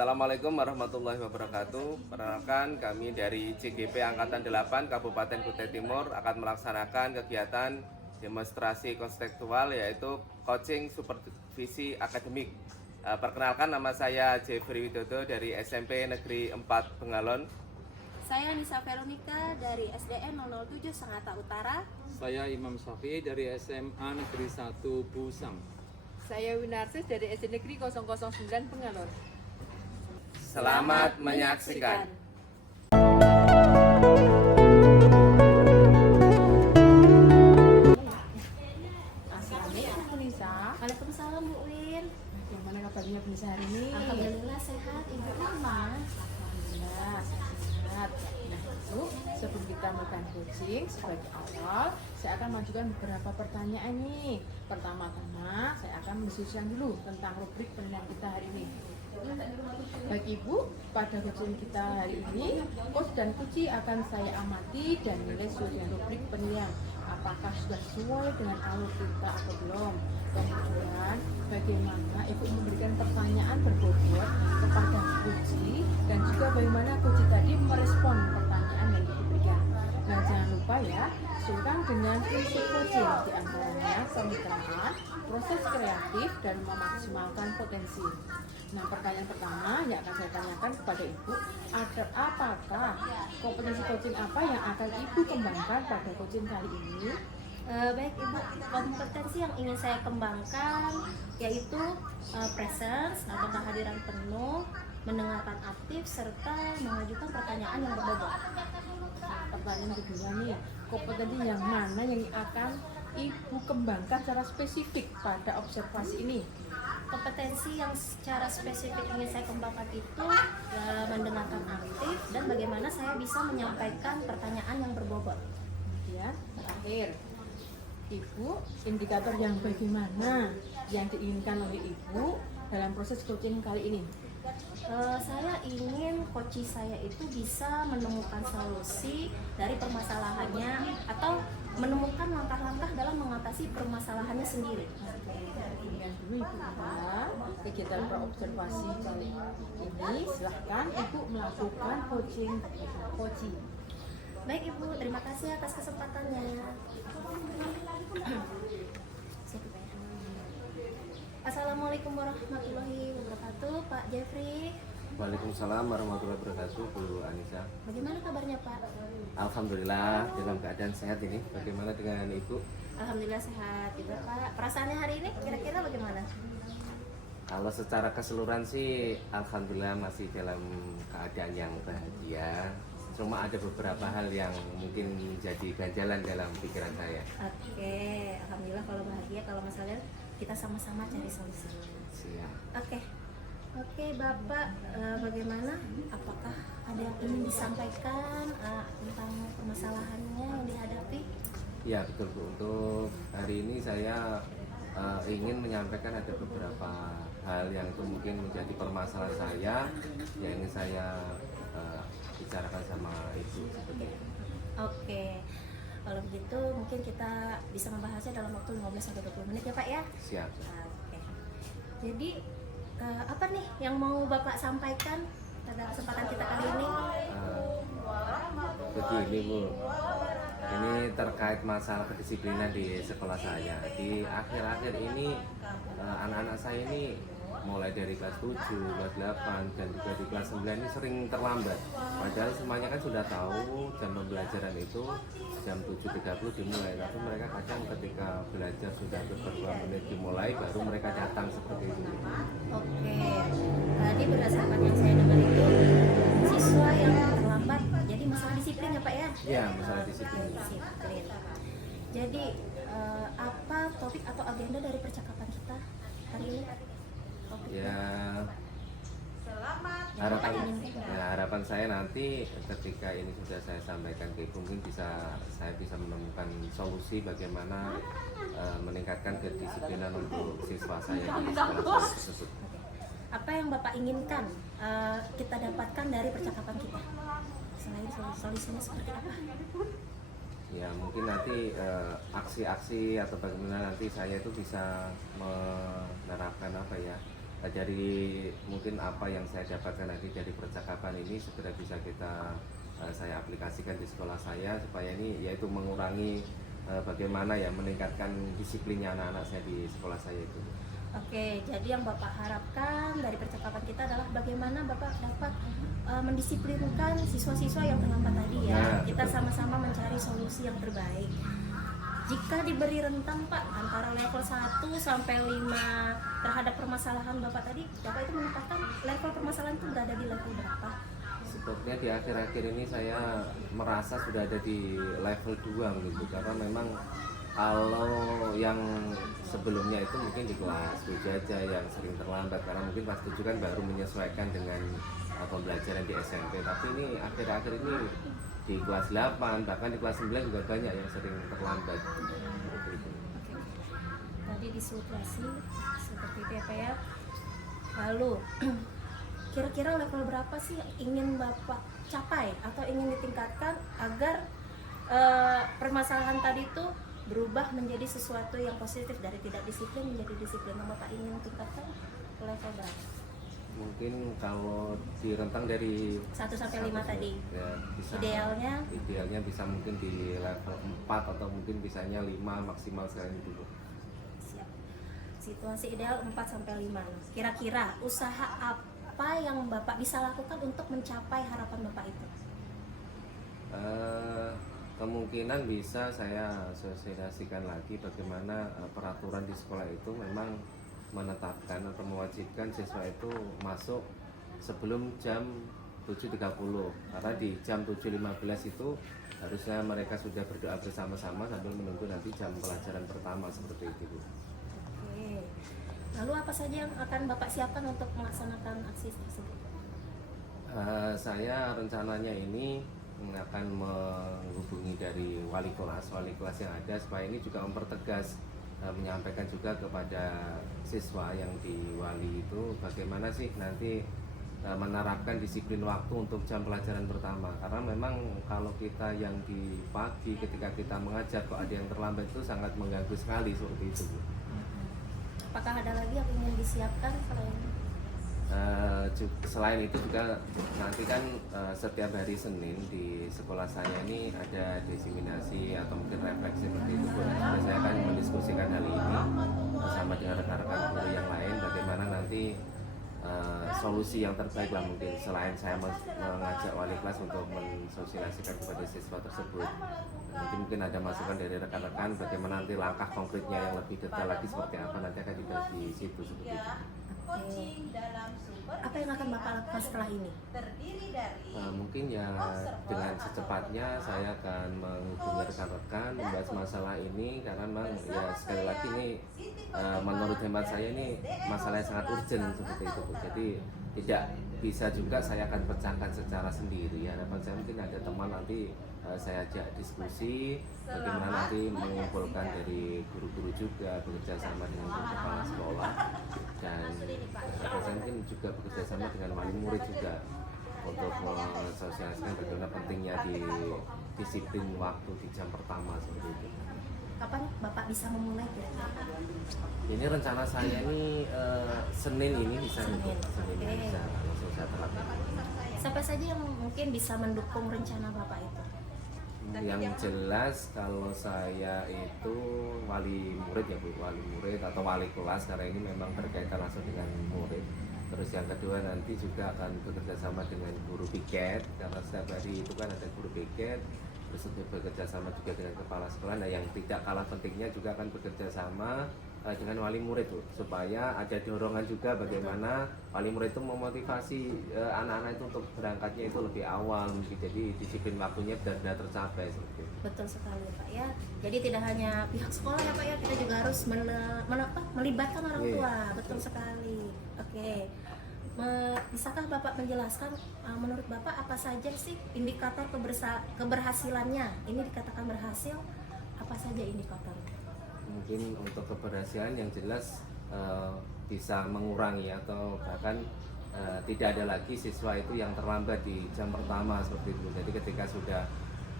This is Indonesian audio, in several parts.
Assalamualaikum warahmatullahi wabarakatuh. Perkenalkan, kami dari CGP Angkatan 8 Kabupaten Kutai Timur akan melaksanakan kegiatan demonstrasi konstekstual, yaitu coaching supervisi akademik. Perkenalkan, nama saya Jeffrey Widodo dari SMP Negeri 4 Bengalon. Saya Nisa Veronica dari SDN 007 Sangatta Utara. Saya Imam Syafi'i dari SMA Negeri 1 Busang. Saya Winarsis dari SD Negeri 009 Bengalon. Selamat menyaksikan. Assalamualaikum Bu Nisa. Waalaikumsalam Bu Win. Bagaimana kabarnya Bu Nisa hari ini? Alhamdulillah sehat. Ibu mana? Alhamdulillah sehat. Nah Bu, sebelum kita melakukan coaching, sebagai awal saya akan mengajukan beberapa pertanyaan nih. Pertama-tama saya akan mendiskusikan dulu tentang rubrik penilaian kita hari ini. Baik Ibu, pada coaching kita hari ini, coach dan coachee akan saya amati dan nilai sesuai dengan rubrik penilaian. Apakah sudah sesuai dengan alur kita atau belum? Kemudian, bagaimana Ibu memberikan pertanyaan berbobot kepada coachee dan juga bagaimana coachee tadi merespon pertanyaan yang diberikan. Nah, jangan lupa ya, sesuaikan dengan prinsip coaching, di antaranya kemitraan, proses kreatif, dan memaksimalkan potensi. Nah, pertanyaan pertama yang akan saya tanyakan kepada Ibu, apakah kompetensi coaching apa yang akan Ibu kembangkan pada coaching kali ini? Baik Ibu, kompetensi yang ingin saya kembangkan yaitu presence atau kehadiran penuh, mendengarkan aktif, serta mengajukan pertanyaan yang berbobot. Pertanyaan kedua nih, kompetensi yang mana yang akan Ibu kembangkan secara spesifik pada observasi ini? Kompetensi yang secara spesifik ingin saya kembangkan itu mendengarkan aktif dan bagaimana saya bisa menyampaikan pertanyaan yang berbobot. Kemudian terakhir, Ibu, indikator yang bagaimana yang diinginkan oleh Ibu dalam proses coaching kali ini? Saya ingin coaching saya itu bisa menemukan solusi dari permasalahannya atau menemukan langkah-langkah dalam mengatasi permasalahannya sendiri. Dengan dulu Ibu kegiatan praobservasi kali ini, silahkan Ibu melakukan coaching. Baik Ibu, terima kasih atas kesempatannya. Assalamualaikum warahmatullahi wabarakatuh, Pak Jeffrey. Waalaikumsalam warahmatullahi wabarakatuh, Bu Anissa. Bagaimana kabarnya Pak? Alhamdulillah dalam keadaan sehat ini. Bagaimana dengan Ibu? Alhamdulillah sehat juga Pak. Perasaannya hari ini kira-kira bagaimana? Kalau secara keseluruhan sih alhamdulillah masih dalam keadaan yang bahagia. Cuma ada beberapa hal yang mungkin menjadi ganjalan dalam pikiran saya. Oke, alhamdulillah kalau bahagia, kalau masalahnya kita sama-sama cari solusi. Siap. Oke Bapak, bagaimana? Apakah ada yang ingin disampaikan tentang permasalahannya yang dihadapi? Ya betul Bu. Untuk hari ini saya ingin menyampaikan ada beberapa hal yang itu mungkin menjadi permasalahan saya yang ingin saya bicarakan sama Ibu seperti itu. Oke, kalau begitu mungkin kita bisa membahasnya dalam waktu 15-20 menit ya Pak ya? Siap. Oke. Jadi apa nih yang mau Bapak sampaikan pada kesempatan kita kali ini? Begini Bu, ini terkait masalah kedisiplinan di sekolah saya. Di akhir-akhir ini anak-anak saya ini mulai dari kelas 7, kelas 8, dan juga di kelas 9 ini sering terlambat. Padahal semuanya kan sudah tahu jam pembelajaran itu jam 7.30 dimulai. Tapi mereka kadang ketika belajar sudah beberapa menit dimulai, baru mereka datang seperti itu. Oke, tadi berdasarkan yang saya dengar itu siswa yang terlambat, jadi masalah disiplin ya Pak ya? Ya, masalah disiplin. Disiplin. Jadi apa topik atau agenda dari percakapan kita hari ini? Ya, harapan saya nanti ketika ini sudah saya sampaikan ke Ibu, mungkin saya bisa menemukan solusi bagaimana meningkatkan kedisiplinan untuk siswa saya di sekolah tersebut. Apa yang Bapak inginkan kita dapatkan dari percakapan kita? Selain solusinya seperti apa? Ya mungkin nanti aksi-aksi atau bagaimana nanti saya itu bisa menerapkan apa ya, dari mungkin apa yang saya dapatkan nanti dari percakapan ini segera bisa saya aplikasikan di sekolah saya supaya ini yaitu mengurangi bagaimana ya meningkatkan disiplinnya anak-anak saya di sekolah saya itu. Oke, jadi yang Bapak harapkan dari percakapan kita adalah bagaimana Bapak dapat mendisiplinkan siswa-siswa yang terlambat tadi ya. Nah, Kita betul. sama-sama mencari solusi yang terbaik. Jika diberi rentang Pak antara level 1 sampai 5 terhadap permasalahan Bapak tadi, Bapak itu menetapkan level permasalahan itu berada di level berapa? Sepertinya di akhir-akhir ini saya merasa sudah ada di level 2 gitu, karena memang kalau yang sebelumnya itu mungkin di kelas 7 aja yang sering terlambat, karena mungkin kelas 7 kan baru menyesuaikan dengan pembelajaran di SMP, tapi ini akhir-akhir ini di kelas 8 bahkan di kelas 9 juga banyak yang sering terlambat seperti itu. Oke. Tadi disuplasi seperti itu ya Pak ya. Lalu kira-kira level berapa sih yang ingin Bapak capai atau ingin ditingkatkan agar permasalahan tadi itu berubah menjadi sesuatu yang positif dari tidak disiplin menjadi disiplin? Yang Bapak ingin tingkatkan ke level berapa? Mungkin kalau di rentang dari 1 sampai 5 tadi. ya, bisa, Idealnya bisa mungkin di level 4 atau mungkin bisanya 5 maksimal sekali dulu. siap. Situasi ideal 4 sampai 5. Kira-kira usaha apa yang Bapak bisa lakukan untuk mencapai harapan Bapak itu? Kemungkinan bisa saya sosialisasikan lagi bagaimana peraturan di sekolah itu memang menetapkan atau mewajibkan siswa itu masuk sebelum jam 7.30, karena di jam 7.15 itu harusnya mereka sudah berdoa bersama-sama sambil menunggu nanti jam pelajaran pertama seperti itu, Bu. Oke. Lalu apa saja yang akan Bapak siapkan untuk melaksanakan aksi tersebut? Saya rencananya ini akan menghubungi dari wali kelas yang ada supaya ini juga mempertegas, menyampaikan juga kepada siswa yang di wali itu bagaimana sih nanti menerapkan disiplin waktu untuk jam pelajaran pertama, karena memang kalau kita yang di pagi ketika kita mengajar kok ada yang terlambat itu sangat mengganggu sekali seperti itu, Bu. Apakah ada lagi yang ingin disiapkan selain Selain itu juga nanti kan setiap hari Senin di sekolah saya ini ada diseminasi atau mungkin refleksi seperti itu, Bu. Nah, saya akan mendiskusikan hal ini bersama dengan rekan-rekan guru yang lain bagaimana nanti solusi yang terbaik lah, mungkin selain saya mengajak wali kelas untuk mensosialisasikan kepada siswa tersebut. Mungkin ada masukan dari rekan-rekan bagaimana nanti langkah konkretnya yang lebih detail lagi seperti apa, nanti akan dibahas di situ seperti itu. apa yang akan Bapak lakukan setelah ini? Mungkin ya dengan secepatnya saya akan menghubungi rekan-rekan membahas masalah ini, karena memang ya sekali lagi ini menurut hemat saya ini masalah yang sangat urgent seperti itu, Bu. Jadi tidak bisa juga saya akan pecahkan secara sendiri. Harapan saya mungkin ada teman nanti saya ajak diskusi bagaimana nanti mengumpulkan dari guru-guru juga bekerja sama dengan guru kepala sekolah, dan saya mungkin juga bekerja sama dengan wali murid juga untuk mensosialisasikan bagaimana pentingnya di disiplin waktu di jam pertama seperti itu. Kapan Bapak bisa memulai kira-kira? Ini rencana saya ini Senin ini bisa, Senin. Senin ini Oke. bisa langsung saya terapkan. Siapa saja yang mungkin bisa mendukung rencana Bapak itu? Yang jelas kalau saya itu wali murid ya, Bu, wali murid atau wali kelas, karena ini memang berkaitan langsung dengan murid. Terus yang kedua nanti juga akan bekerja sama dengan guru piket, karena setiap hari itu kan ada guru piket. Terus bekerja sama juga dengan kepala sekolah. Nah, yang tidak kalah pentingnya juga akan bekerja sama dengan wali murid, Bu, supaya ada dorongan juga bagaimana wali murid itu memotivasi anak-anak itu untuk berangkatnya itu lebih awal, jadi disiplin waktunya benar-benar tercapai seperti itu. Betul sekali Pak ya. Jadi tidak hanya pihak sekolah ya Pak ya, kita juga harus melibatkan orang Iya, tua. betul. Betul sekali. Oke. Bisakah Bapak menjelaskan menurut Bapak apa saja sih indikator keberhasilannya? Ini dikatakan berhasil, apa saja indikatornya? Mungkin untuk keberhasilan yang jelas bisa mengurangi atau bahkan tidak ada lagi siswa itu yang terlambat di jam pertama seperti itu. Jadi ketika sudah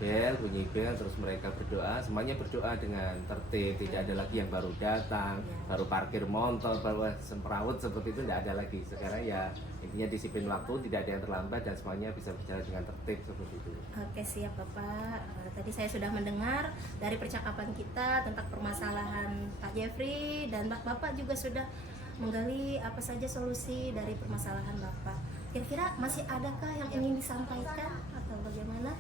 bunyi bel, terus mereka berdoa, semuanya berdoa dengan tertib, tidak ada lagi yang baru datang, baru parkir motor, baru semrawut seperti itu, tidak ada lagi. Sekarang ya intinya disiplin waktu, tidak ada yang terlambat dan semuanya bisa berjalan dengan tertib seperti itu. Oke, siap Bapak. Tadi saya sudah mendengar dari percakapan kita tentang permasalahan Pak Jeffrey, dan Bapak juga sudah menggali apa saja solusi dari permasalahan Bapak. Kira-kira masih adakah yang ingin disampaikan atau bagaimana?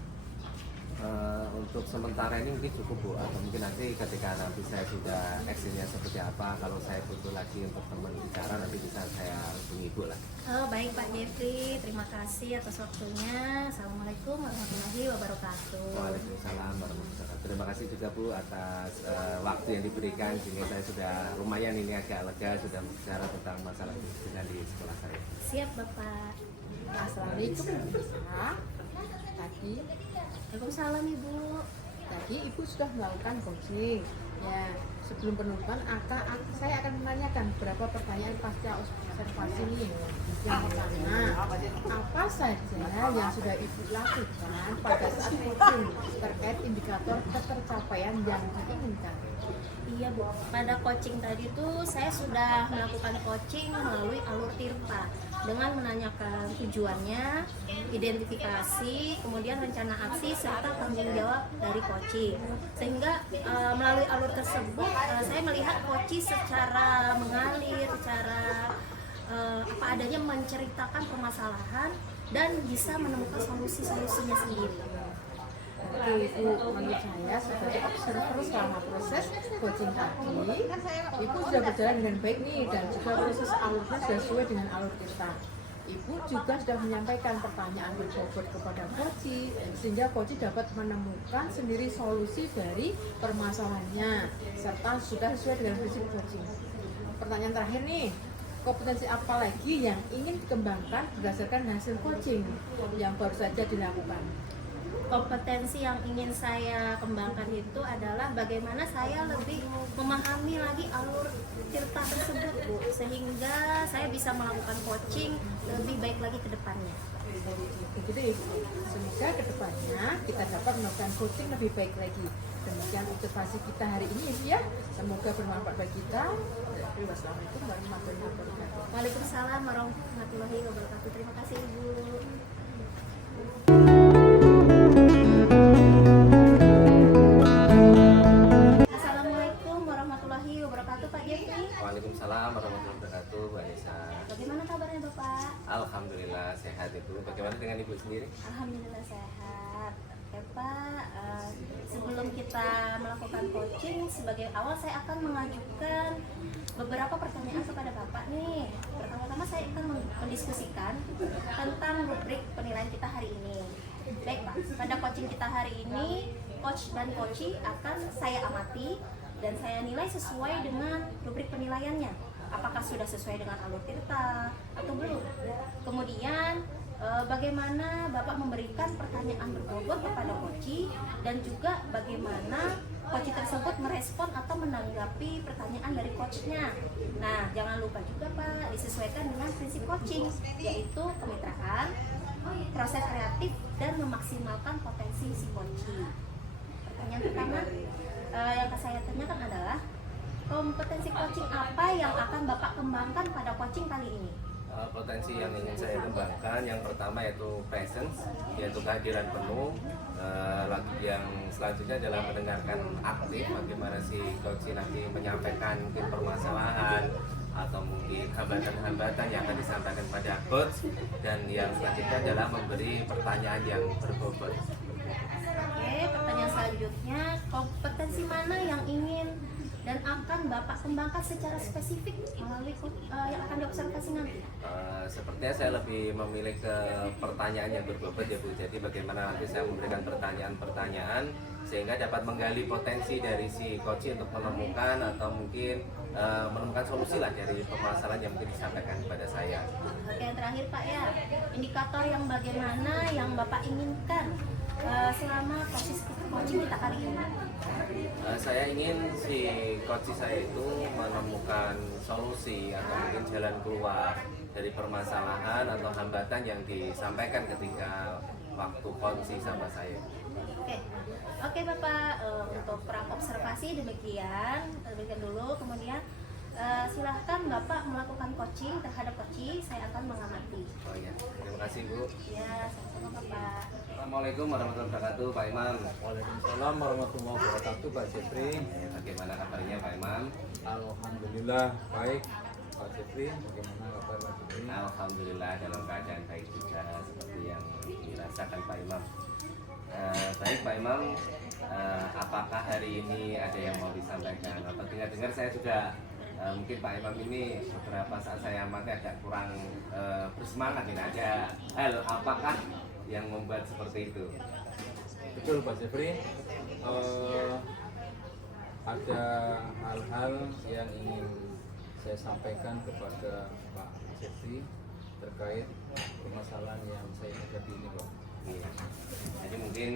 Untuk sementara ini mungkin cukup Bu, atau mungkin nanti ketika nanti saya sudah actionnya seperti apa, kalau saya butuh lagi untuk teman bicara nanti bisa saya hubungi Ibu lah. Oh, baik Pak Jeffrey, terima kasih atas waktunya. Assalamualaikum warahmatullahi wabarakatuh. Waalaikumsalam warahmatullahi wabarakatuh. Terima kasih juga Bu atas waktu yang diberikan, sehingga saya sudah lumayan ini agak lega sudah bicara tentang masalah kedisiplinan di sekolah saya. Siap Bapak. Assalamualaikum Bu Nisa. Tadi Waalaikumsalam Ibu. Ibu sudah melakukan coaching. Ya, sebelum penutupan saya akan menanyakan beberapa pertanyaan pasca observasi nih. Yang pertama, apa saja yang sudah Ibu lakukan pada saat coaching terkait indikator ketercapaian yang diinginkan? Iya Bu, pada coaching tadi tuh saya sudah melakukan coaching melalui alur Tirta dengan menanyakan tujuannya, identifikasi, kemudian rencana aksi serta tanggung jawab dari coaching. Sehingga melalui alur tersebut saya melihat coaching secara mengalir, secara apa adanya menceritakan permasalahan dan bisa menemukan solusi-solusinya sendiri. Oke, Ibu, menurut saya sebagai observer selama proses coaching tadi, Ibu sudah berjalan dengan baik nih dan juga proses alurnya sudah sesuai dengan alur kita. Ibu juga sudah menyampaikan pertanyaan berbobot kepada coach sehingga coach dapat menemukan sendiri solusi dari permasalahannya serta sudah sesuai dengan prinsip coaching. Pertanyaan terakhir nih, kompetensi apa lagi yang ingin dikembangkan berdasarkan hasil coaching yang baru saja dilakukan? Kompetensi yang ingin saya kembangkan itu adalah bagaimana saya lebih memahami lagi alur Tirta tersebut Bu, sehingga saya bisa melakukan coaching lebih baik lagi ke depannya. Begitu Ibu. Semoga ke depannya kita dapat melakukan coaching lebih baik lagi. Demikian observasi kita hari ini ya. Semoga bermanfaat bagi kita. Wassalamualaikum warahmatullahi wabarakatuh. Waalaikumsalam warahmatullahi wabarakatuh. Terima kasih Ibu. Assalamualaikum warahmatullahi wabarakatuh Pak Jeffrey. Waalaikumsalam warahmatullahi wabarakatuh, Mbak Nisa. Bagaimana kabarnya Bapak? Alhamdulillah sehat Ibu. Bagaimana dengan Ibu sendiri? Alhamdulillah sehat. Ya Pak, sebelum kita melakukan coaching, sebagai awal saya akan mengajukan beberapa pertanyaan kepada Bapak nih. Pertama-tama saya akan mendiskusikan tentang rubrik penilaian kita hari ini. Baik Pak, pada coaching kita hari ini, coach dan coachee akan saya amati dan saya nilai sesuai dengan rubrik penilaiannya. Apakah sudah sesuai dengan alur Tirta atau belum? Kemudian bagaimana Bapak memberikan pertanyaan berbobot kepada coachee dan juga bagaimana coachee tersebut merespon atau menanggapi pertanyaan dari coachnya. Nah, jangan lupa juga Pak, disesuaikan dengan prinsip coaching, yaitu kemitraan, proses kreatif, dan memaksimalkan potensi si coachee. Pertanyaan pertama yang saya tanyakan adalah kompetensi coaching apa yang akan Bapak kembangkan pada coaching kali ini? Potensi yang ingin saya kembangkan yang pertama yaitu presence, yaitu kehadiran penuh. Lagi yang selanjutnya adalah mendengarkan aktif, bagaimana si coach nanti menyampaikan mungkin permasalahan atau mungkin hambatan-hambatan yang akan disampaikan pada coach, dan yang selanjutnya adalah memberi pertanyaan yang berbobot. Oke, pertanyaan selanjutnya, kompetensi mana yang ingin dan akan Bapak kembangkan secara spesifik melalui yang akan diobservasi nanti? Sepertinya saya lebih memilih ke pertanyaan yang berbobot ya Bu. Jadi bagaimana nanti saya memberikan pertanyaan-pertanyaan sehingga dapat menggali potensi dari si coach untuk menemukan atau mungkin menemukan solusi lah dari permasalahan yang mungkin disampaikan kepada saya. Oke, yang terakhir Pak ya, indikator yang bagaimana yang Bapak inginkan selama proses coaching kita kali ini? Saya ingin si coach saya itu menemukan solusi atau mungkin jalan keluar dari permasalahan atau hambatan yang disampaikan ketika waktu kongsi sama saya. Oke, oke Bapak, untuk observasi demikian dulu. Kemudian silahkan Bapak melakukan coaching terhadap coaching. Saya akan mengamati. Oh iya, terima kasih Bu. Ya, sama-sama Bapak. Assalamualaikum warahmatullahi wabarakatuh Pak Imam. Waalaikumsalam warahmatullahi wabarakatuh Pak Jeffrey. Bagaimana kabarnya Pak Imam? Alhamdulillah baik Pak Jeffrey. Bagaimana kabar Pak Jeffrey? Alhamdulillah dalam keadaan baik juga seperti yang dirasakan Pak Imam. Baik Pak Imam, apakah hari ini ada yang mau disampaikan? Atau dengar-dengar saya juga mungkin Pak Imam ini beberapa saat saya amati agak kurang bersemangat ini. Ada hal apakah yang membuat seperti itu? Betul Pak Jeffrey. Ada hal-hal yang ingin saya sampaikan kepada Pak Jeffrey terkait permasalahan yang saya hadapi ini Pak. Iya. Jadi mungkin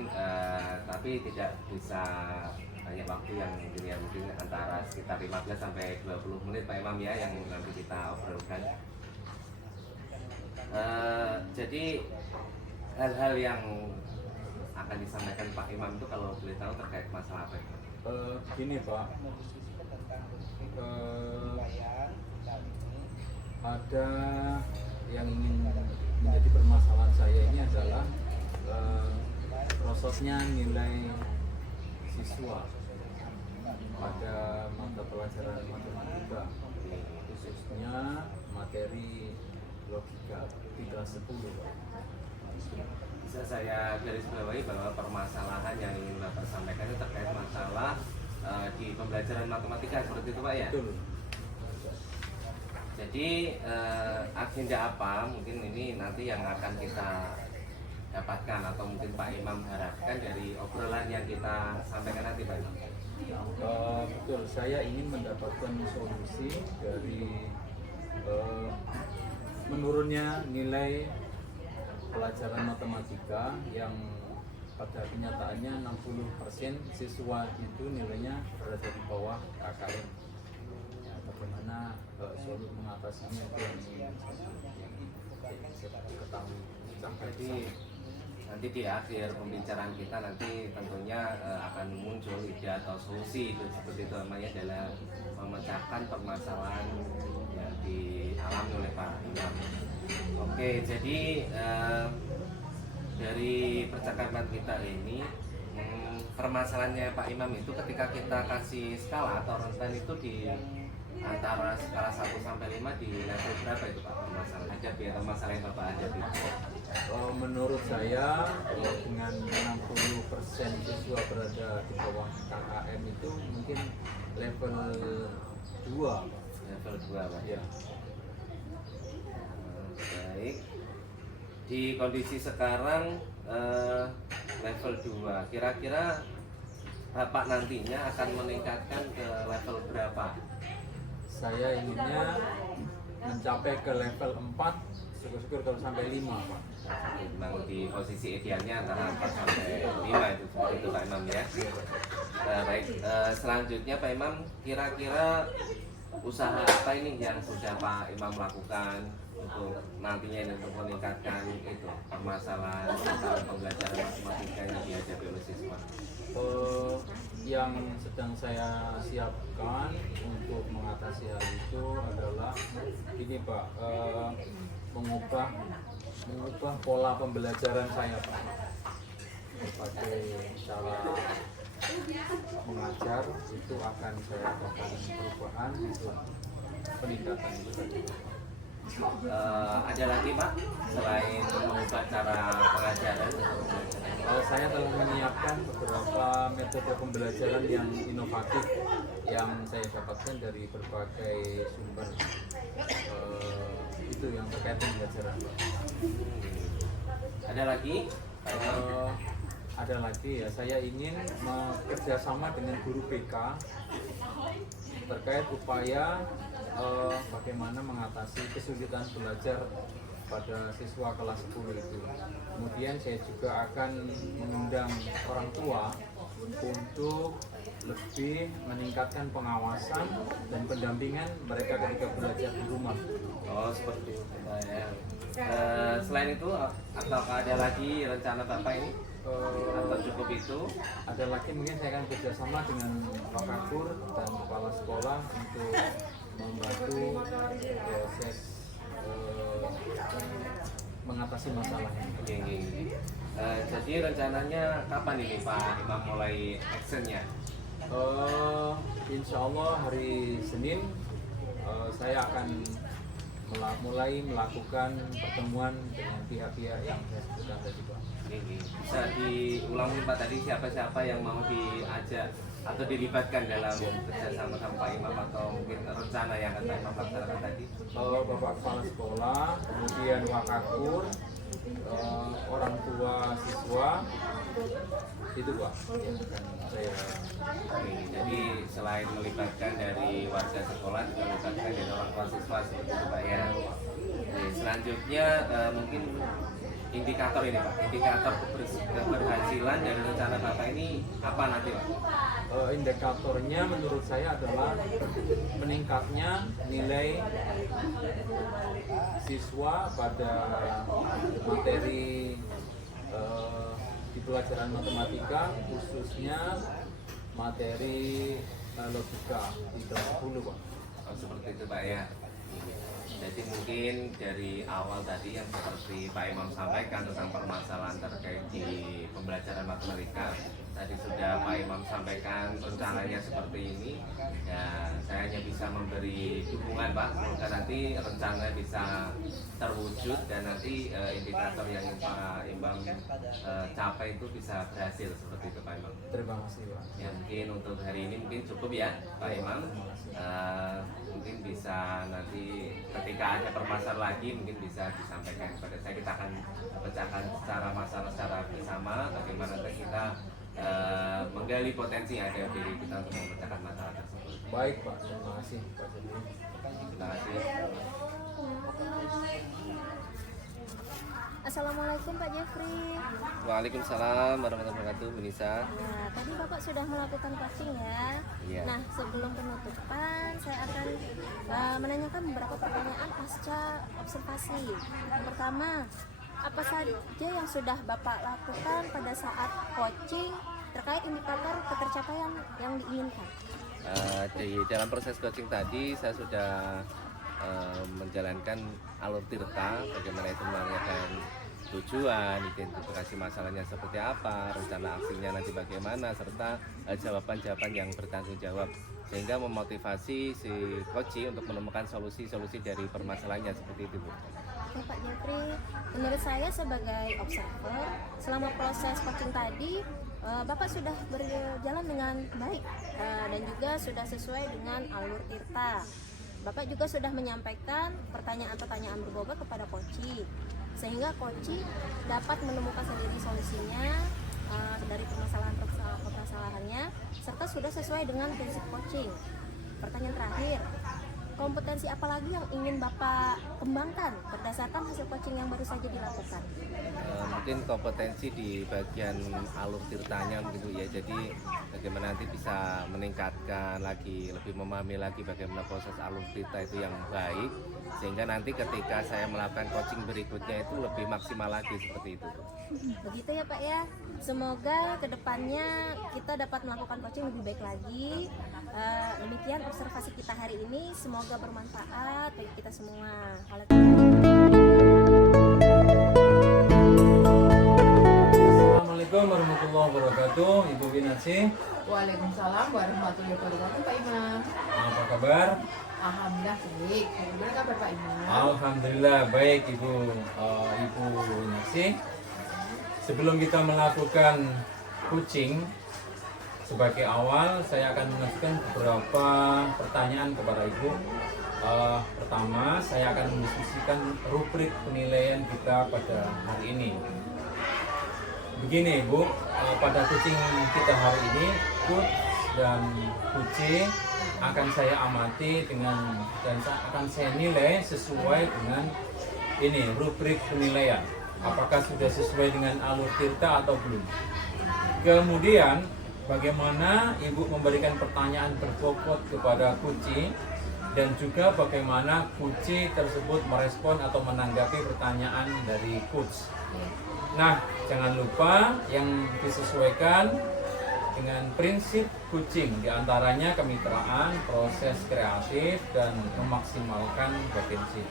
tapi tidak bisa banyak waktu yang mungkin antara sekitar 15 sampai 20 menit Pak Imam ya yang nanti kita obrolkan. Jadi hal-hal yang akan disampaikan Pak Imam itu kalau boleh tahu terkait masalah apa itu? Gini Pak, ada yang ingin menjadi permasalahan saya ini adalah prosesnya nilai siswa pada mata pelajaran matematika, khususnya materi logika di kelas 10 Pak. Bisa saya garis bawahi bahwa permasalahan yang ingin Bapak sampaikan itu terkait masalah di pembelajaran matematika seperti itu Pak ya? Betul. Jadi agenda apa mungkin ini nanti yang akan kita dapatkan atau mungkin Pak Imam harapkan dari obrolan yang kita sampaikan nanti Pak Imam? Betul, saya ingin mendapatkan solusi dari menurunnya nilai pelajaran matematika yang pada kenyataannya 60% siswa itu nilainya berada di bawah KKM. Ya, bagaimana solusi mengatasinya itu yang ingin saya ketahui. Jadi nanti di akhir pembicaraan kita nanti tentunya akan muncul ide atau solusi itu seperti itu namanya adalah memecahkan permasalahan yang dialami oleh Pak Imam. Oke, jadi dari percakapan kita ini permasalahannya Pak Imam itu ketika kita kasih skala atau rentan itu di antara skala 1 sampai 5 di level berapa itu Pak permasalahan hadapi atau masalah yang Bapak hadapi? Menurut saya dengan 60% siswa berada di bawah KKM itu mungkin level 2. Level 2 Pak. Ya. Baik. Di kondisi sekarang level 2. Kira-kira Bapak nantinya akan meningkatkan ke level berapa? Saya inginnya mencapai ke level 4, syukur-syukur kalau sampai 5 Pak. Memang di posisi idealnya antara 4 sampai 5 itu seperti itu Pak Imam ya. Baik, selanjutnya Pak Imam, kira-kira usaha apa ini yang sudah Pak Imam lakukan untuk nantinya ini untuk meningkatkan itu permasalahan tentang pembelajaran matematika yang dihadapi oleh siswa? Yang sedang saya siapkan untuk mengatasi hal itu adalah ini Pak, mengubah pola pembelajaran saya Pak, sebagai cara mengajar itu akan saya lakukan perubahan untuk penindakan itu tadi. Ada lagi Pak selain mengubah cara pengajaran? Saya telah menyiapkan beberapa metode pembelajaran yang inovatif yang saya dapatkan dari berbagai sumber itu yang terkait pembelajaran. Ada lagi? Ada lagi ya, saya ingin bekerjasama dengan guru BK terkait upaya bagaimana mengatasi kesulitan belajar pada siswa kelas 10 itu. Kemudian saya juga akan mengundang orang tua untuk lebih meningkatkan pengawasan dan pendampingan mereka ketika belajar di rumah. Oh seperti itu Pak ya. Selain itu apakah ada lagi rencana Bapak ini atau cukup itu? Ada lagi mungkin saya akan kerjasama dengan Wakakur dan kepala sekolah untuk membantu proses mengatasi masalahnya. Jadi rencananya kapan ini Pak Imam mulai actionnya? Insya Allah hari Senin saya akan mulai melakukan pertemuan dengan pihak-pihak yang saya sebutkan tadi Pak. Bisa diulangi Pak tadi siapa-siapa yang mau diajak atau dilibatkan dalam kerjasama sama Pak Imam atau mungkin rencana yang akan Pak Imam laksanakan tadi? Bapak kepala sekolah, kemudian Wakakur, orang tua siswa, itu Pak yang akan saya. Jadi selain melibatkan dari warga sekolah juga melibatkan dari orang tua siswa seperti itu Pak ya. Selanjutnya mungkin indikator ini Pak, indikator keberhasilan dari rencana Bapak ini apa nanti Pak? Indikatornya menurut saya adalah meningkatnya nilai siswa pada materi di pelajaran matematika, khususnya materi logika di kelas 10 Pak. Oh, seperti itu Pak ya. Jadi mungkin dari awal tadi yang seperti Pak Imam sampaikan tentang permasalahan terkait di pembelajaran matematika, tadi sudah Pak Imam sampaikan rencananya seperti ini. Ya, saya hanya bisa memberi dukungan Pak, semoga nanti rencana bisa terwujud dan nanti indikator yang Pak Imam capai itu bisa berhasil seperti itu Pak Imam. Terima kasih Pak. Ya mungkin untuk hari ini mungkin cukup ya Pak Imam. Mungkin bisa nanti ketika ada permasalahan lagi mungkin bisa disampaikan kepada saya. Kita akan pecahkan secara masalah secara bersama bagaimana kita menggali potensi yang ada di diri kita untuk memecahkan masalah tersebut. Baik Pak, terima kasih Pak Jody. Terima kasih. Assalamualaikum Pak Jeffrey. Waalaikumsalam warahmatullahi wabarakatuh, Bu Nisa. Nah, tadi Bapak sudah melakukan coaching ya. Iya. Nah, sebelum penutupan, saya akan menanyakan beberapa pertanyaan pasca observasi. Yang pertama, apa saja yang sudah Bapak lakukan pada saat coaching terkait indikator ketercapaian yang diinginkan? Di dalam proses coaching tadi saya sudah menjalankan alur tirta, bagaimana itu menanyakan tujuan, identifikasi masalahnya seperti apa, rencana aksinya nanti bagaimana, serta jawaban-jawaban yang bertanggung jawab, sehingga memotivasi si coach untuk menemukan solusi-solusi dari permasalahannya seperti itu Bu. Oke Pak Jeffrey, menurut saya sebagai observer, selama proses coaching tadi Bapak sudah berjalan dengan baik dan juga sudah sesuai dengan alur tirta. Bapak juga sudah menyampaikan pertanyaan-pertanyaan berbobot kepada coach, sehingga coach dapat menemukan sendiri solusinya dari permasalahannya, serta sudah sesuai dengan prinsip coaching. Pertanyaan terakhir, kompetensi apa lagi yang ingin Bapak kembangkan berdasarkan hasil coaching yang baru saja dilakukan? Mungkin kompetensi di bagian alur tirtanya begitu ya, jadi bagaimana nanti bisa meningkatkan lagi, lebih memahami lagi bagaimana proses alur tirta itu yang baik, sehingga nanti ketika saya melakukan coaching berikutnya itu lebih maksimal lagi seperti itu. Begitu ya Pak ya, semoga kedepannya kita dapat melakukan coaching lebih baik lagi. Demikian observasi kita hari ini, semoga bermanfaat bagi kita semua. Assalamualaikum warahmatullahi wabarakatuh, Ibu Winasi. Waalaikumsalam warahmatullahi wabarakatuh Pak Imam. Apa kabar? Alhamdulillah baik. Bagaimana kabar Pak Imam? Alhamdulillah baik Ibu Winasi. Sebelum kita melakukan coaching, sebagai awal saya akan mengajukan beberapa pertanyaan kepada Ibu. Pertama, saya akan mendiskusikan rubrik penilaian kita pada hari ini. Begini Ibu, pada coaching kita hari ini, coach dan coach akan saya amati dan akan saya nilai sesuai dengan ini rubrik penilaian. Apakah sudah sesuai dengan alur tirta atau belum. Kemudian bagaimana ibu memberikan pertanyaan berbobot kepada kucing dan juga bagaimana kucing tersebut merespon atau menanggapi pertanyaan dari coach. Nah, jangan lupa yang disesuaikan dengan prinsip kucing, diantaranya kemitraan, proses kreatif, dan memaksimalkan potensi.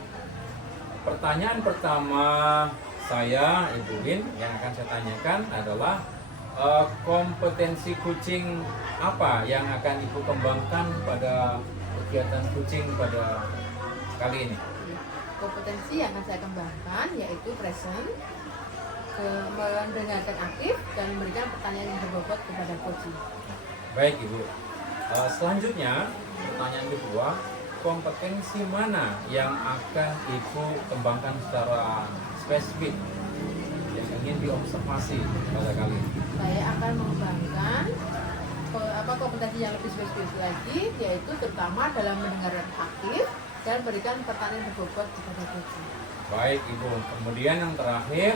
Pertanyaan pertama saya, Ibu Win, yang akan saya tanyakan adalah kompetensi kucing apa yang akan Ibu kembangkan pada kegiatan kucing pada kali ini? Kompetensi yang akan saya kembangkan yaitu present, mendengarkan aktif, dan memberikan pertanyaan yang berbobot kepada kucing. Baik Ibu. Selanjutnya pertanyaan kedua, kompetensi mana yang akan Ibu kembangkan secara spesifik yang ingin diobservasi pada kali ini? Saya akan mengembangkan kompetensi yang lebih spesifik lagi, yaitu terutama dalam mendengarkan aktif dan berikan pertanyaan berbobot kepada kucing. Baik Ibu. Kemudian yang terakhir,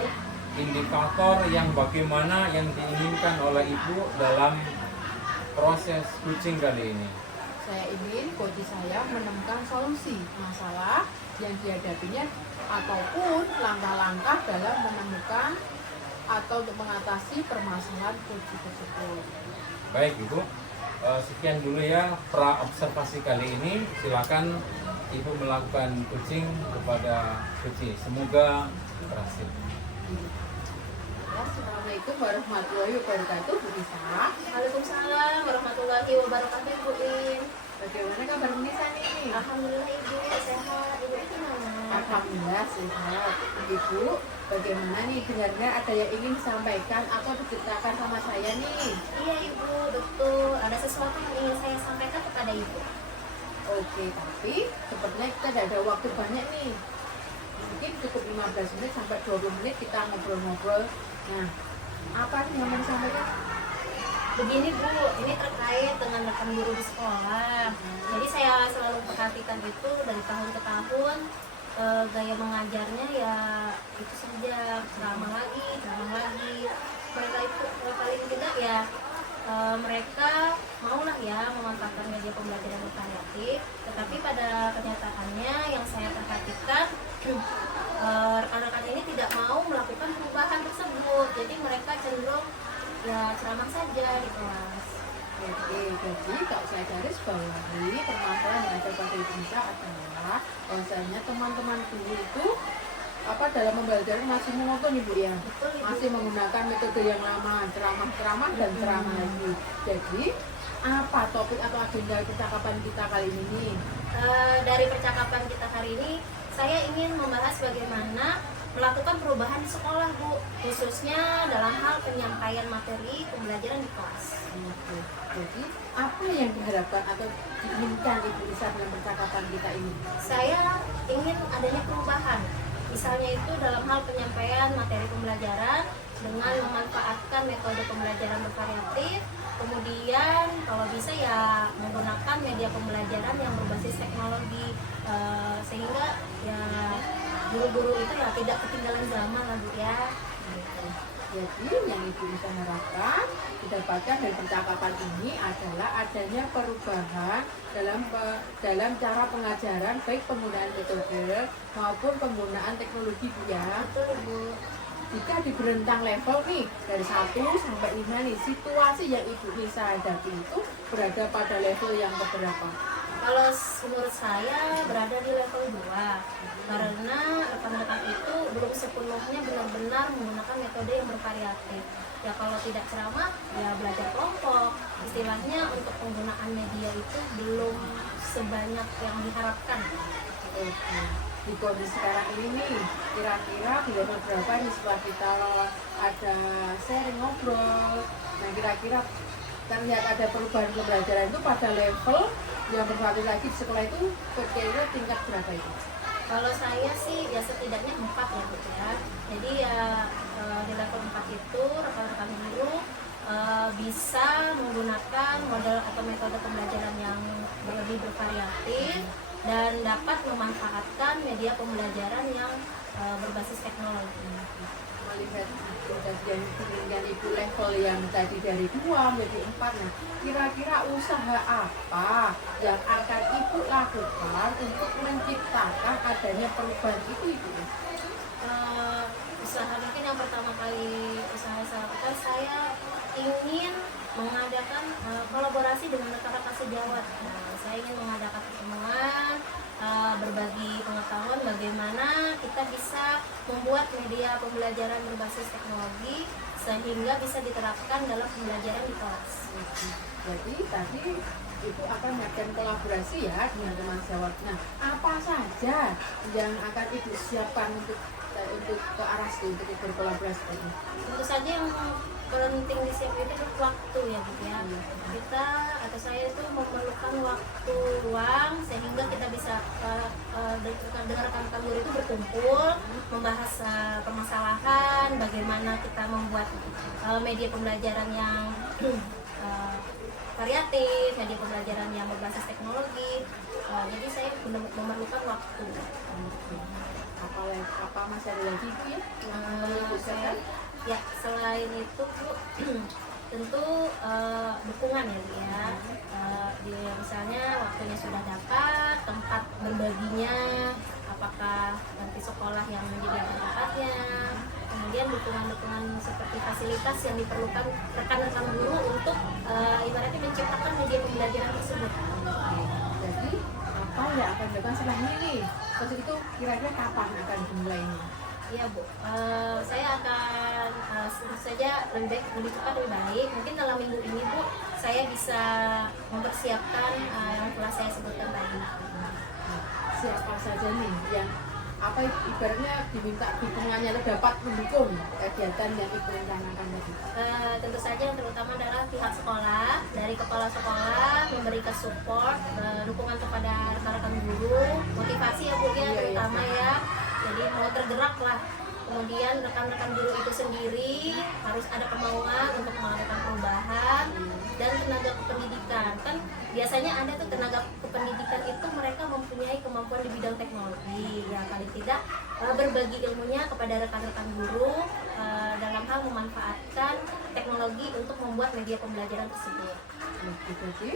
indikator yang bagaimana yang diinginkan oleh Ibu dalam proses kucing kali ini? Saya ingin coach saya menemukan solusi masalah yang dihadapinya ataupun langkah-langkah dalam menemukan atau untuk mengatasi permasalahan kucing tersebut. Baik Ibu, sekian dulu ya pra observasi kali ini. Silakan Ibu melakukan kucing kepada kucing. Semoga berhasil. Assalamualaikum warahmatullahi wabarakatuh, Bu Isa. Waalaikumsalam warahmatullahi wabarakatuh, Ibu Win. Bagaimana kabar Bu Isa nih? Alhamdulillah Ibu sehat. Ibu gimana? Alhamdulillah sehat. Ibu, bagaimana nih, dengarnya ada yang ingin disampaikan atau diceritakan sama saya nih? Iya Ibu, betul. Ada sesuatu yang ingin saya sampaikan kepada Ibu. Oke, tapi sepertinya kita tidak ada waktu banyak nih. Mungkin cukup 15 menit sampai 20 menit kita ngobrol-ngobrol. Nah, apa sih yang mau disampaikan? Begini Bu, ini terkait dengan rekan guru di sekolah. Jadi saya selalu perhatikan itu dari tahun ke tahun, gaya mengajarnya ya itu saja, ceramah lagi. Mereka itu paling tidak ya mereka maulah ya memanfaatkan media pembelajaran bervariatif, tetapi pada kenyataannya yang saya perhatikan rekan-rekan ini tidak mau melakukan perubahan tersebut. Jadi mereka cenderung ya ceramah saja di kelas. Oke, jadi kalau saya garis bawahi, permasalahan yang ada pada Ibu Isa adalah bahwasanya teman-teman guru itu dalam pembelajaran masih monoton Ibu ya, Betul, Ibu. masih menggunakan metode yang lama, ceramah dan ceramah lagi. Jadi apa topik atau agenda percakapan kita kali ini? Dari percakapan kita hari ini, saya ingin membahas bagaimana melakukan perubahan di sekolah Bu, khususnya dalam hal penyampaian materi pembelajaran di kelas. Oke. Jadi apa yang diharapkan atau diinginkan Ibu Isa dalam percakapan kita ini? Saya ingin adanya perubahan, misalnya itu dalam hal penyampaian materi pembelajaran dengan memanfaatkan metode pembelajaran bervariatif, kemudian kalau bisa ya menggunakan media pembelajaran yang berbasis teknologi, sehingga ya guru-guru itu ya tidak ketinggalan zaman lah Bu ya. Jadi yang Ibu bisa harapkan didapatkan dari percakapan ini adalah adanya perubahan dalam cara pengajaran, baik penggunaan metode maupun penggunaan teknologi Bu ya. Betul Bu. Jika di berentang level nih dari 1 sampai 5 nih, situasi yang Ibu bisa hadapi itu berada pada level yang keberapa? Kalau menurut saya berada di level 2, karena rekan-rekan itu belum sepenuhnya benar-benar menggunakan metode yang bervariatif. Ya kalau tidak ceramah, ya belajar kelompok. Istilahnya untuk penggunaan media itu belum sebanyak yang diharapkan. Oke. Di kondisi sekarang ini nih, kira-kira di level berapa nih setelah kita ada sharing ngobrol? Nah kira-kira terlihat ada perubahan pembelajaran itu pada level yang bervariatif lagi di sekolah itu kira-kira tingkat berapa itu? Kalau saya sih ya setidaknya 4 ya Bu ya. Jadi ya di level 4 itu rekan-rekan guru bisa menggunakan model atau metode pembelajaran yang lebih bervariatif dan dapat memanfaatkan media pembelajaran yang berbasis teknologi. Melihat dengan ibu level yang tadi dari 2 menjadi 4, nah kira-kira usaha apa yang akan ibu lakukan untuk menciptakan adanya perubahan itu ibu? Usaha mungkin yang pertama kali usaha saya lakukan, saya ingin mengadakan kolaborasi dengan rekan-rekan sejawat. Saya ingin mengadakan pertemuan, berbagi pengetahuan bagaimana kita bisa membuat media pembelajaran berbasis teknologi sehingga bisa diterapkan dalam pembelajaran di kelas. Jadi tadi ibu akan melakukan kolaborasi ya dengan teman sejawat. Nah, apa saja yang akan ibu siapkan untuk ke arah situ untuk berkolaborasi ini? Tentu saja yang penting disiapkan itu waktu ya Bu ya. Kita atau saya itu memerlukan waktu luang sehingga kita bisa dengan rekan-rekan guru itu berkumpul membahas permasalahan bagaimana kita membuat media pembelajaran yang variatif, media pembelajaran yang berbasis teknologi. Jadi saya memerlukan waktu. Apa masih ada lagi Bu ya? Ya, selain itu Bu, tentu dukungan ya Bu ya. Misalnya waktunya sudah dapat, tempat berbaginya, apakah nanti sekolah yang menyediakan tempatnya, kemudian dukungan-dukungan seperti fasilitas yang diperlukan rekan-rekan guru untuk ibaratnya menciptakan media pembelajaran tersebut. Jadi apa yang akan dilakukan setelah ini? Terus itu kira-kira kapan akan dimulai ini? Iya Bu, saya akan tentu saja lebih cepat lebih baik. Mungkin dalam minggu ini Bu, saya bisa mempersiapkan yang telah saya sebutkan tadi. Siapa saja nih yang ibaratnya diminta dukungannya dapat mendukung kegiatan yang ibu rencanakan tadi? Tentu saja yang terutama adalah pihak sekolah, dari kepala sekolah memberikan support, dukungan kepada rekan-rekan guru, motivasi ya Bu ya, terutama ya. Jadi mau tergerak lah. Kemudian rekan-rekan guru itu sendiri harus ada kemauan untuk melakukan perubahan, dan tenaga kependidikan. Kan biasanya ada tuh tenaga kependidikan itu mereka mempunyai kemampuan di bidang teknologi. Ya paling tidak berbagi ilmunya kepada rekan-rekan guru dalam hal memanfaatkan teknologi untuk membuat media pembelajaran tersebut. Jadi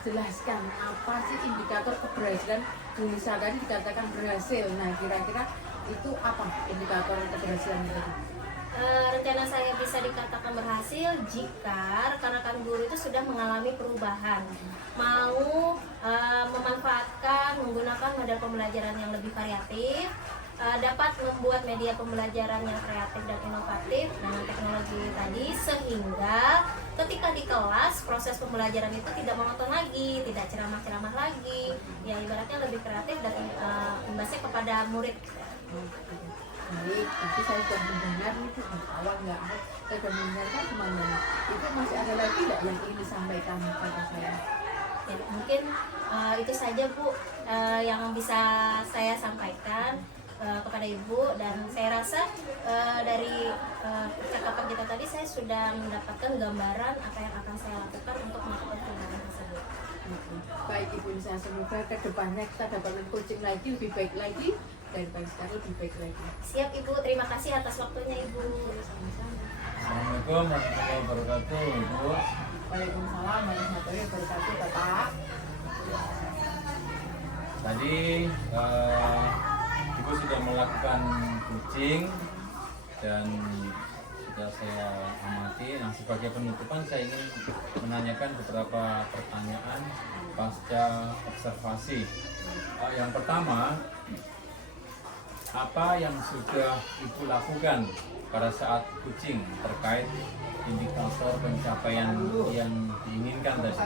jelaskan apa sih indikator keberhasilan Bu Lisa tadi dikatakan berhasil. Nah kira-kira itu apa indikator keberhasilan tadi? Rencana saya bisa dikatakan berhasil jika rekan-rekan guru itu sudah mengalami perubahan, mau memanfaatkan menggunakan model pembelajaran yang lebih variatif, dapat membuat media pembelajaran yang kreatif dan inovatif dengan teknologi tadi, sehingga ketika di kelas proses pembelajaran itu tidak monoton lagi, tidak ceramah-ceramah lagi, ya ibaratnya lebih kreatif dan imbasnya kepada murid. Baik, tapi saya sudah mendengar itu awal nggak, saya sudah mendengarkan kemana itu masih ada lagi nggak yang ingin disampaikan kepada saya? Ya, mungkin itu saja Bu yang bisa saya sampaikan kepada Ibu, dan saya rasa dari percakapan kita tadi saya sudah mendapatkan gambaran apa yang akan saya lakukan untuk melakukan perubahan tersebut. Baik Ibu Lisa, semoga kedepannya kita dapat coaching lagi lebih baik lagi dan baik sekali lebih baik lagi. Siap Ibu, terima kasih atas waktunya Ibu. Sama-sama. Assalamualaikum warahmatullahi wabarakatuh Ibu. Waalaikumsalam warahmatullahi wabarakatuh Bapak. Tadi Ibu sudah melakukan coaching dan sudah saya amati. Nah, sebagai penutupan saya ingin menanyakan beberapa pertanyaan pasca observasi. Yang pertama, apa yang sudah Ibu lakukan pada saat coaching terkait indikator pencapaian yang diinginkan tadi?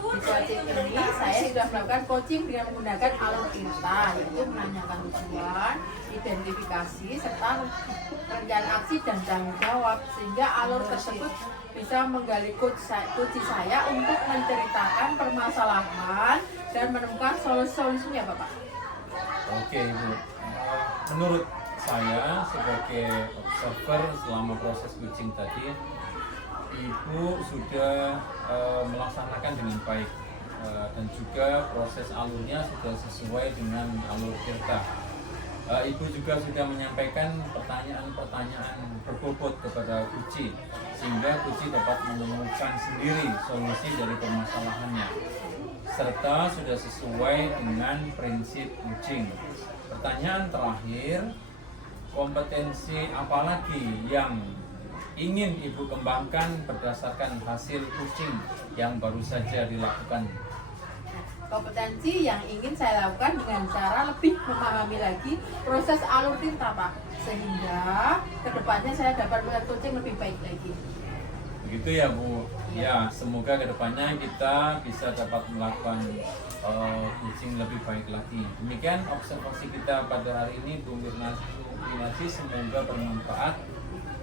Di coaching ini saya sudah melakukan coaching dengan menggunakan alur kita, yaitu menanyakan tujuan, identifikasi, serta rencana aksi dan tanggung jawab, sehingga alur tersebut bisa menggali kunci saya untuk menceritakan permasalahan dan menemukan solusinya Bapak. Oke Ibu, menurut saya sebagai observer selama proses coaching tadi, Ibu sudah melaksanakan dengan baik dan juga proses alurnya sudah sesuai dengan alur Tirta. Ibu juga sudah menyampaikan pertanyaan-pertanyaan berbobot kepada Kuci, sehingga Kuci dapat menemukan sendiri solusi dari permasalahannya, serta sudah sesuai dengan prinsip kucing. Pertanyaan terakhir, kompetensi apa lagi yang ingin Ibu kembangkan berdasarkan hasil kucing yang baru saja dilakukan? Kompetensi yang ingin saya lakukan dengan cara lebih memahami lagi proses alur tinta, Pak, sehingga kedepannya saya dapat melihat kucing lebih baik lagi. Begitu ya Bu. Ya, semoga kedepannya kita bisa dapat melakukan kucing lebih baik lagi. Demikian observasi kita pada hari ini, Bu Mirnasi. Semoga bermanfaat,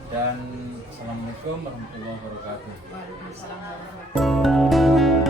dan Assalamualaikum warahmatullahi wabarakatuh. Waalaikumsalam warahmatullahi wabarakatuh.